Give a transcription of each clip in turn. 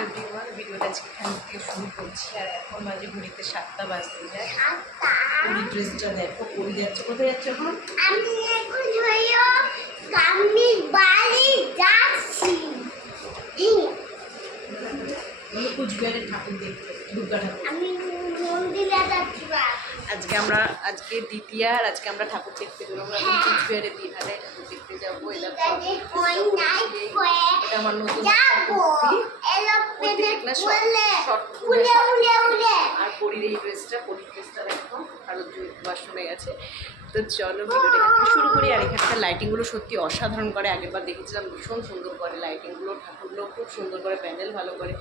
Everyone, ভিডিওটা আজকে এখান থেকে শুরু করছি। আর এখন মাঝে ঘড়িতে 7টা বাজতে যায়। পরি ড্রেসটা দেখো, পরি যাচ্ছে, কোথায় যাচ্ছে এখন? আমি এখন হইও কামির বাড়ি যাচ্ছি। বলো কুচবিহারের ঠাকুর দেখতে, দুর্গা ঠাকুর। আমি মন্দিরে যাচ্ছি। আজকে দ্বিতীয়া, আর আজকে আমরা ঠাকুর দেখতে যাবো। আমরা এখন কুচবিহারের দিনহাটায় ঠাকুর দেখতে যাবো। এটা আমার নতুন আর পরির এই ড্রেসটা, পরির ড্রেসটা দেখো আরো শুনে গেছে। তো চলো ভিডিওটা এখান থেকে শুরু করি। আর এখানকার লাইটিংগুলো সত্যি অসাধারণ করে। আগেরবার দেখেছিলাম ভীষণ সুন্দর করে লাইটিংগুলো, ঠাকুরগুলো খুব সুন্দর করে, প্যান্ডেল ভালো করে।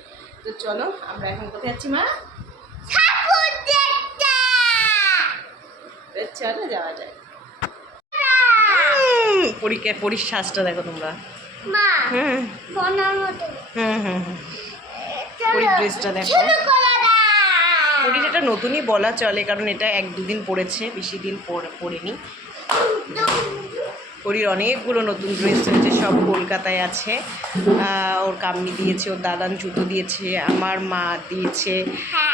তো চলো আমরা এখন কোথায় যাচ্ছি মা? চলো যাওয়া যায়। পরীর শ্বাসটা দেখো তোমরা। পরীর ড্রেসটা দেখো। পরীর এটা নতুনই বলা চলে, কারণ এটা 1-2 দিন পরেছে, বেশি দিন পরেনি। পরীর অনেকগুলো নতুন ড্রেস হয়েছে, সব কলকাতায় আছে। ওর কাম্মি দিয়েছে, ওর দাদান জুতো দিয়েছে, আমার মা দিয়েছে,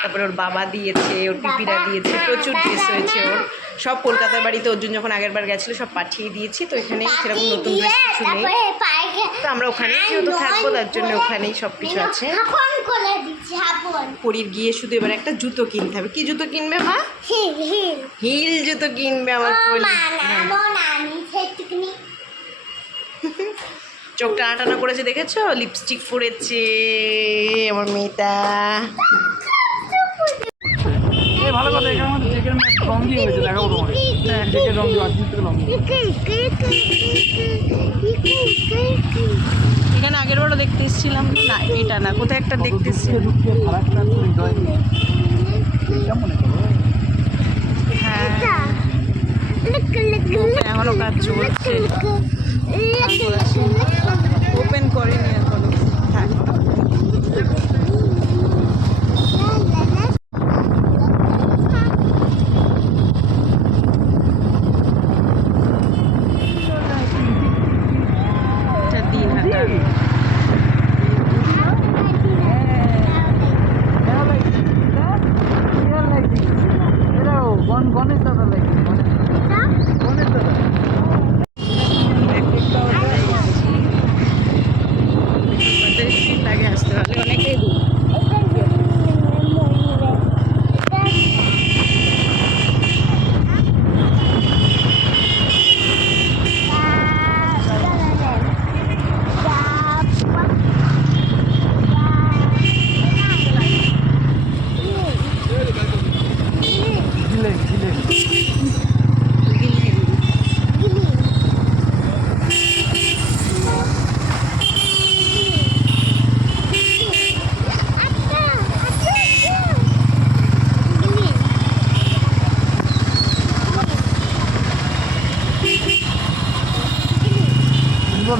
তারপরে ওর বাবা দিয়েছে, ওর পিপিরা দিয়েছে, প্রচুর ড্রেস হয়েছে ওর। সব কলকাতার বাড়িতে ওর জন্য যখন আগের বার গেছিলো সব পাঠিয়ে দিয়েছি। তো এখানে সেরকম নতুন ড্রেস কিছু নেই, তো আমরা ওখানেই যেহেতু থাকবো তার জন্য ওখানেই সব কিছু আছে। পরীর গিয়ে শুধু এবার একটা জুতো কিনতে হবে। কি জুতো কিনবে মা? হিল জুতো কিনবে আমার পরী। চোখটা আটানা করেছে দেখেছো, লিপস্টিক পরেছে আমার মেয়েটা। ভালো কথা, এখানে আমাদের চেকের রং দিয়ে হয়েছে, দেখাবো তোমাকে। হ্যাঁ, চেকের রং দিয়ে রং দিয়ে। এখানে আগের বারও দেখতে এসেছিলাম না, এটা না, কোথায় একটা দেখতে এসেছিলাম। হ্যাঁ, এখনো কাজ চলছে, ওপেন করেনি এখনো। হ্যাঁ,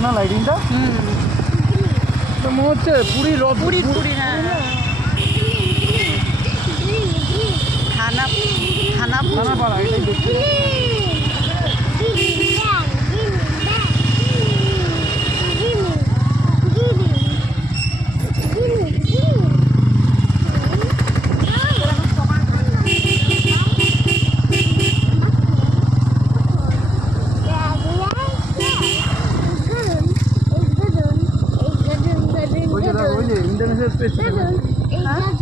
না লাইটিংটা মনে হচ্ছে পুরী হ্যাঁ, থানাপাড়া, এটাই দেখছি।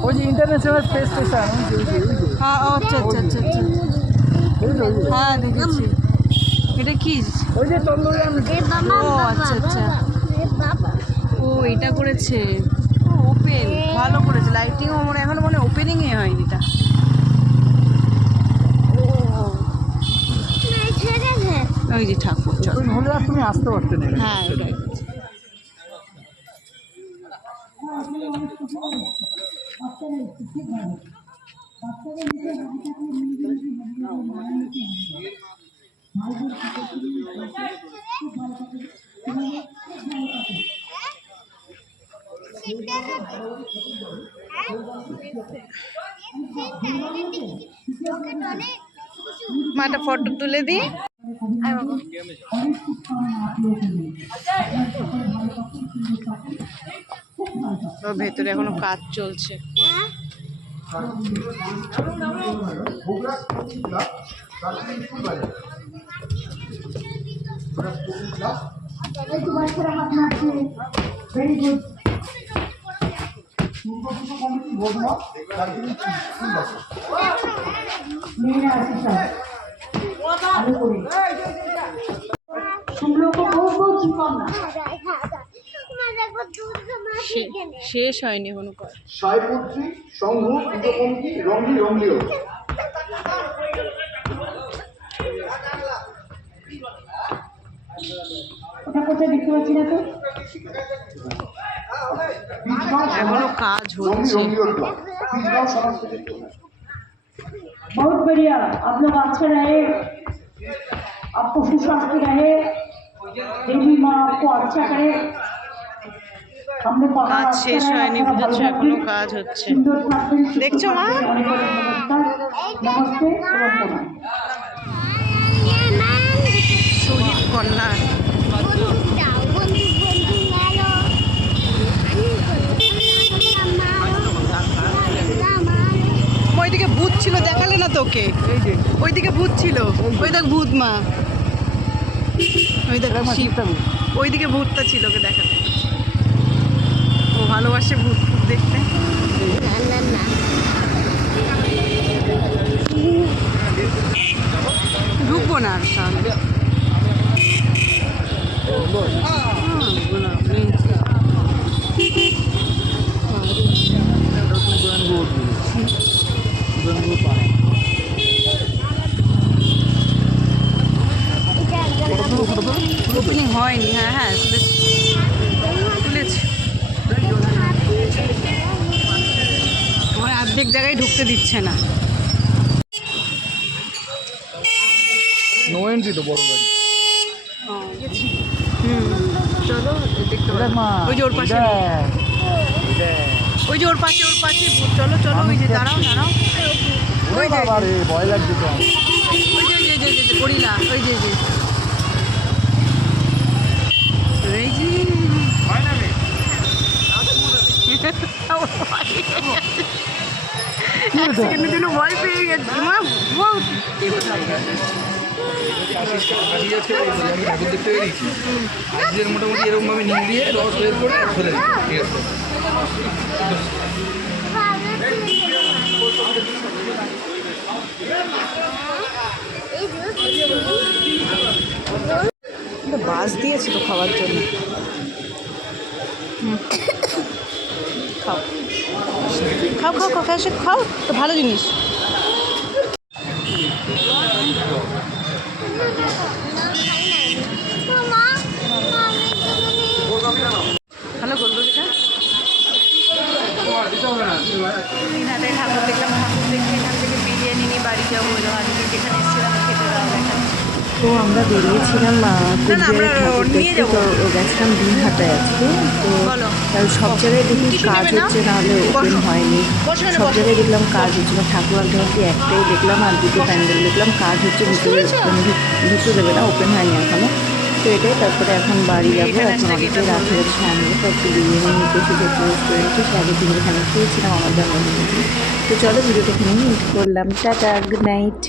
ওই যে ইন্টারন্যাশনাল স্পেস স্টেশন। হ্যাঁ, আচ্ছা আচ্ছা আচ্ছা আচ্ছা, হ্যাঁ দেখেছি। এটা কি? ওই যে চন্দ্রযান। ও আচ্ছা আচ্ছা, ও এটা করেছে, ওপেন ভালো করেছে। লাইটিংও মনে এখন মনে ওপেনিংই হয়নি এটা। ওই যে ঠাকুর, হলে আর তুমি আসতে পারতে না। হ্যাঁ ওটাই। মাটা ফটো তুলে দিই। ওর ভেতরে এখনো কাজ চলছে। শেষ হয়নি এখনো কাজ। সাইপুত্রী সংঘ পুজো কমিটি রঙ্গি রঙ্গিও ওটা কোথায় দেখতে পাচ্ছি না তো। এখনো কাজ হচ্ছে। बहुत बढ़िया, आप लोग अच्छे रहे, आपको सुस्वास्थ्य रहे, देवी माँ आपको अच्छा करे। हमने কাজ শেষ হয়নি বুঝেছো, এখনো কাজ হচ্ছে। দেখছো মা? नमस्ते এবং প্রণাম। শহীদ কন্যা বন্ধু বন্ধু গেল ওইদিকে ভূত ছিল, দেখালে না তোকে? ওইদিকে ভূত ছিল, ওই দেখ ভূত মা, ওই দেখ শিব, ওইদিকে ভূতটা ছিল, ওকে দেখালে। ও ভালোবাসে ভূত ভূত দেখতে। ঢুকবো না আর তাহলে। ওপেনিং হয়নি। হ্যাঁ হ্যাঁ তুলেছি। আমার অর্ধেক জায়গায় ঢুকতে দিচ্ছে না। নো এন্ট্রি তো বড় গাড়ি। চলো দেখতে পাবো। ওই যে ওর পাশে, ওই যে ওর পাশে, ওর পাশে চলো চলো। ওই যে দাঁড়াও দাঁড়াও, ওই যে ভয় লাগছে তো। ওই যে যে যে যে গরিলা, ওই যে যে এই যে সেকেন্ডের জন্য ভয় পেয়ে গেছে। আমি ঠাকুর দেখতে বেরিয়েছি, আজকের মোটামুটি এরকমভাবে নিয়ে দিয়ে রস বের করে ফেলে দিই। ঠিক আছে, বাস দিয়েছে তো খাওয়ার জন্য। খাও খাও খাও খাও খাও খাও, তো ভালো জিনিস। ভালো করবো এটা। দিনহাটে ঠাকুর দেখলাম, ঠাকুর দেখে এখান থেকে বিরিয়ানি নিয়ে বাড়ি যাবো। আজকে যেখানে এসেছিলাম খেতে দেওয়া দেখাচ্ছে। তো আমরা বেরিয়েছিলাম আমরা নিয়ে যাবো। তো গেছিলাম দিনহাটায় আজকে। তো বলো। সব জায়গায় দেখি কিছু কাজ নেবে না? হচ্ছে, নাহলে ওপেন হয়নি। বসো না, সব বসো। জায়গায় দেখলাম কাজ হচ্ছে না। ঠাকুর আলটিমেটলি একটাই দেখলাম, আর দুটো প্যান্ডেল দেখলাম কাজ হচ্ছে, ভিতরে ঢুকতে দেবে না, ওপেন হয়নি এখনো। তো এটাই, তারপরে এখন বাড়ি যাবো। এখানে এখন আসলে অনেকটাই এটা রাত হয়ে গেছে, সামনে তো একটু বিরিয়ানি নিতে এসেছি একটু রেস্টুরেন্টে, সে আগে থেকে এখানে খেয়েছিলাম আমার জন্মদিনে। তো চলো ভিডিওটা এখানে মিট করলাম। Tata, good night.